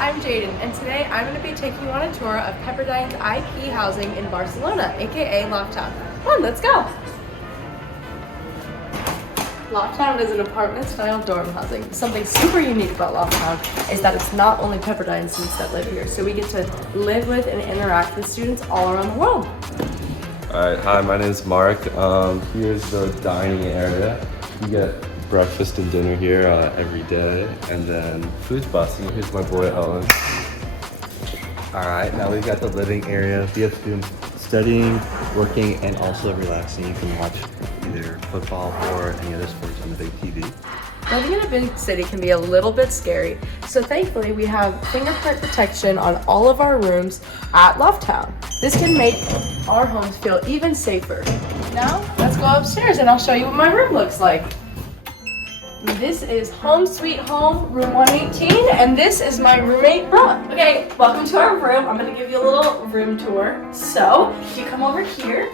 I'm Jaden, and today I'm going to be taking you on a tour of Pepperdine's IP housing in Barcelona, aka Lofttown. Come on, let's go! Lofttown is an apartment-style dorm housing. Something super unique about Lofttown is that it's not only Pepperdine students that live here, so we get to live with and interact with students all around the world. Alright, hi, my name is Mark. Here's the dining area. You get breakfast and dinner here every day, and then food's busting. Here's my boy Owen. Alright, now we've got the living area. We have students studying, working, and also relaxing. You can watch either football or any other sports on the big TV. Living in a big city can be a little bit scary, so thankfully we have fingerprint protection on all of our rooms at Lofttown. This can make our homes feel even safer. Now, let's go upstairs and I'll show you what my room looks like. This is Home Sweet Home, room 118, and this is my roommate, Brooke. Okay, welcome to our room. I'm gonna give you a little room tour. So, if you come over here,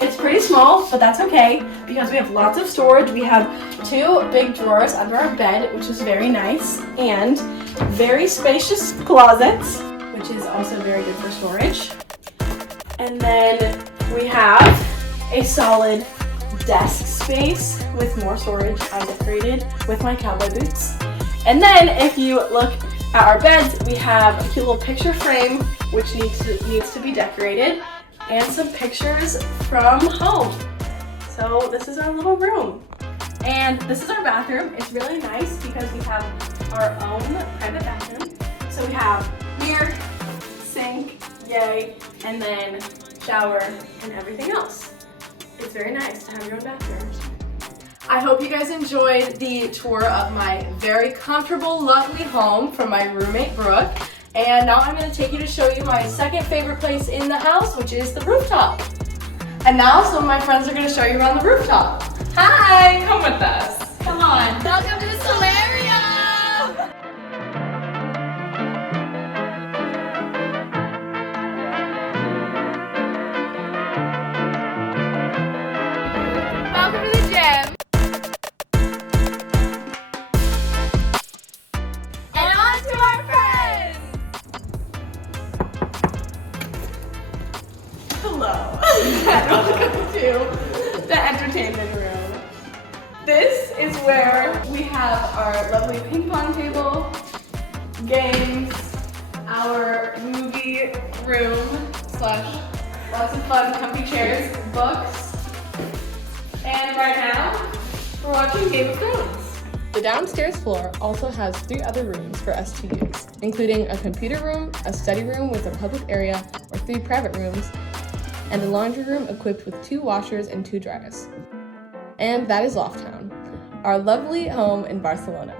it's pretty small, but that's okay because we have lots of storage. We have 2 big drawers under our bed, which is very nice, and very spacious closets, which is also very good for storage. And then we have a solid desk space with more storage. I decorated with my cowboy boots. And then if you look at our beds, we have a cute little picture frame which needs to be decorated, and some pictures from home. So this is our little room. And this is our bathroom. It's really nice because we have our own private bathroom. So we have mirror, sink, yay, and then shower and everything else. It's very nice to have your own bathroom. I hope you guys enjoyed the tour of my very comfortable, lovely home from my roommate, Brooke. And now I'm going to take you to show you my second favorite place in the house, which is the rooftop. And now some of my friends are going to show you around the rooftop. Hi! Come with us. Come on. Welcome to the Solaria! Welcome to the gym. And on to our friends! Hello. Welcome to the entertainment room. This is where we have our lovely ping pong table, games, our movie room / lots of fun comfy chairs, books, and right now we're watching Game of Thrones. The downstairs floor also has 3 other rooms for us to use, including a computer room, a study room with a public area or 3 private rooms, and a laundry room equipped with 2 washers and 2 dryers. And that is Lofttown, our lovely home in Barcelona.